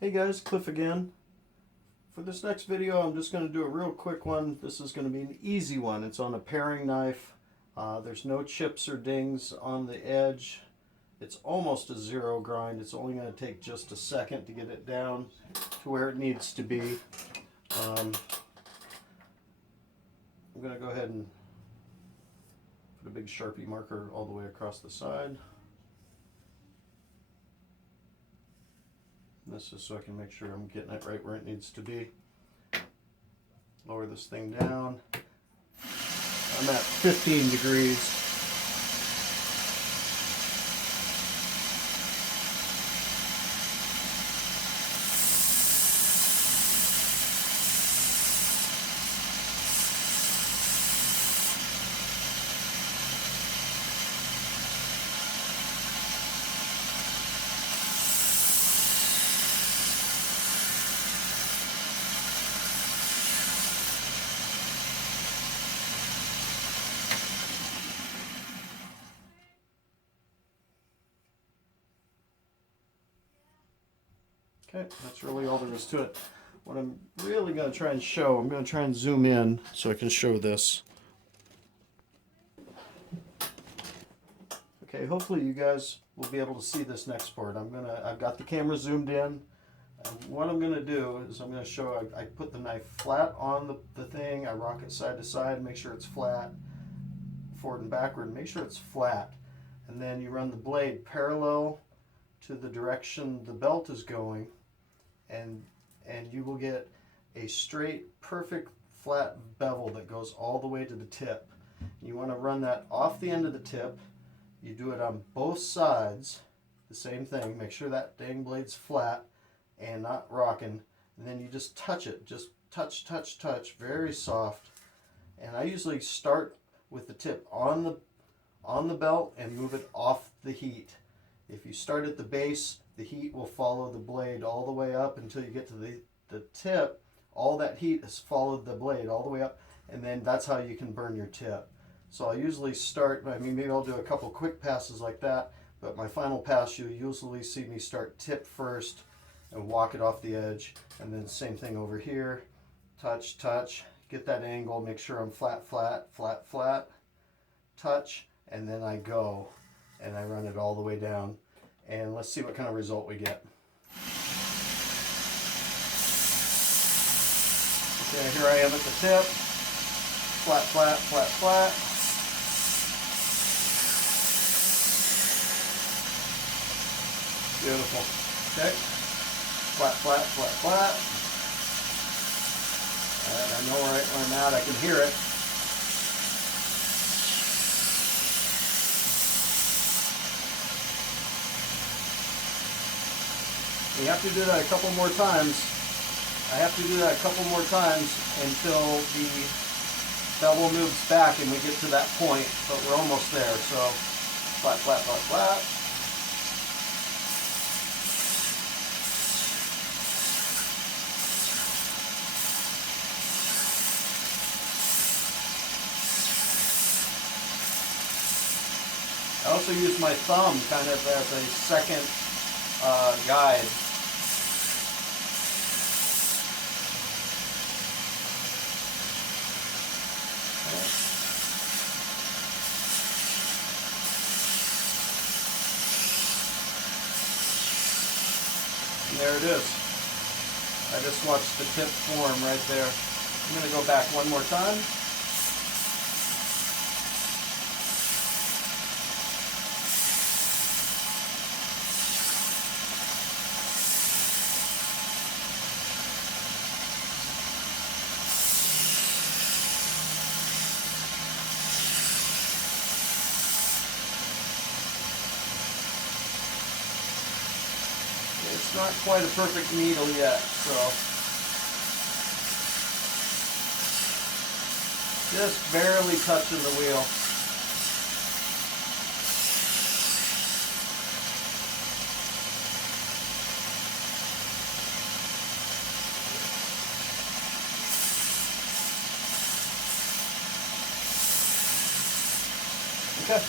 Hey guys, Cliff again. For this next video, I'm just going to do a real quick one. This is going to be an easy one. It's on a paring knife. There's no chips or dings on the edge. It's almost a zero grind. It's only going to take just a second to get it down to where it needs to be. I'm going to go ahead and put a big Sharpie marker all the way across the side. This is so I can make sure I'm getting it right where it needs to be. Lower this thing down. I'm at 15 degrees. Okay, that's really all there is to it. What I'm really going to try and show, I'm going to try and zoom in so I can show this. Okay, hopefully you guys will be able to see this next part. I've got the camera zoomed in. And what I'm going to do is I'm going to show, I put the knife flat on the thing, I rock it side to side, make sure it's flat, forward and backward, make sure it's flat. And then you run the blade parallel to the direction the belt is going, and you will get a straight, perfect, flat bevel that goes all the way to the tip. You want to run that off the end of the tip. You do it on both sides, the same thing. Make sure that dang blade's flat and not rocking. And then you just touch it, just touch, touch, touch, very soft. And I usually start with the tip on the belt and move it off the heat. If you start at the base, the heat will follow the blade all the way up until you get to the tip. All that heat has followed the blade all the way up, and then that's how you can burn your tip. So I usually start, maybe I'll do a couple quick passes like that, but my final pass you'll usually see me start tip first and walk it off the edge, and then same thing over here. Touch, touch, get that angle, make sure I'm flat, flat, flat, flat, touch, and then I go and I run it all the way down. And let's see what kind of result we get. Okay, here I am at the tip. Flat, flat, flat, flat. Beautiful. Okay. Flat, flat, flat, flat. And I know right where I'm at. I can hear it. You have to do that a couple more times. I have to do that a couple more times until the bevel moves back and we get to that point, but we're almost there. So flat, flat, flat, flat. I also use my thumb kind of as a second guide. And there it is. I just watched the tip form right there. I'm going to go back one more time. It's not quite a perfect needle yet, so just barely touching the wheel. Okay.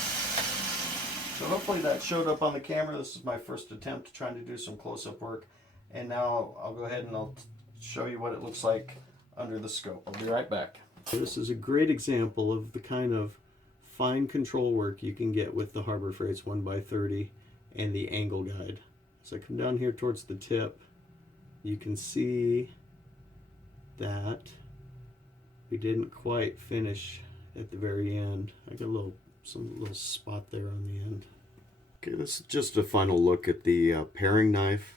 So hopefully that showed up on the camera. This is my first attempt trying to do some close-up work. And now I'll go ahead and I'll show you what it looks like under the scope. I'll be right back. This is a great example of the kind of fine control work you can get with the Harbor Freight's 1x30 and the angle guide. As I come down here towards the tip, you can see that we didn't quite finish at the very end. I got some little spot there on the end. Okay, this is just a final look at the paring knife,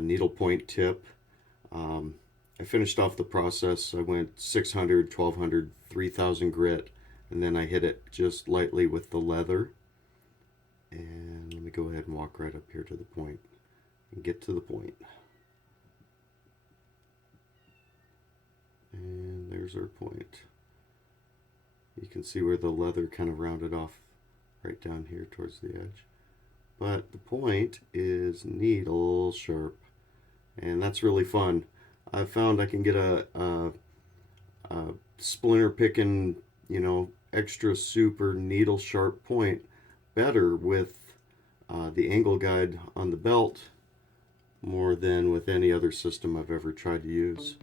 needle point tip. I finished off the process. I went 600, 1200, 3000 grit, and then I hit it just lightly with the leather. And let me go ahead and walk right up here to the point and get to the point. And there's our point. You can see where the leather kind of rounded off right down here towards the edge. But the point is needle sharp, and that's really fun. I've found I can get a splinter picking, you know, extra super needle sharp point better with the angle guide on the belt more than with any other system I've ever tried to use.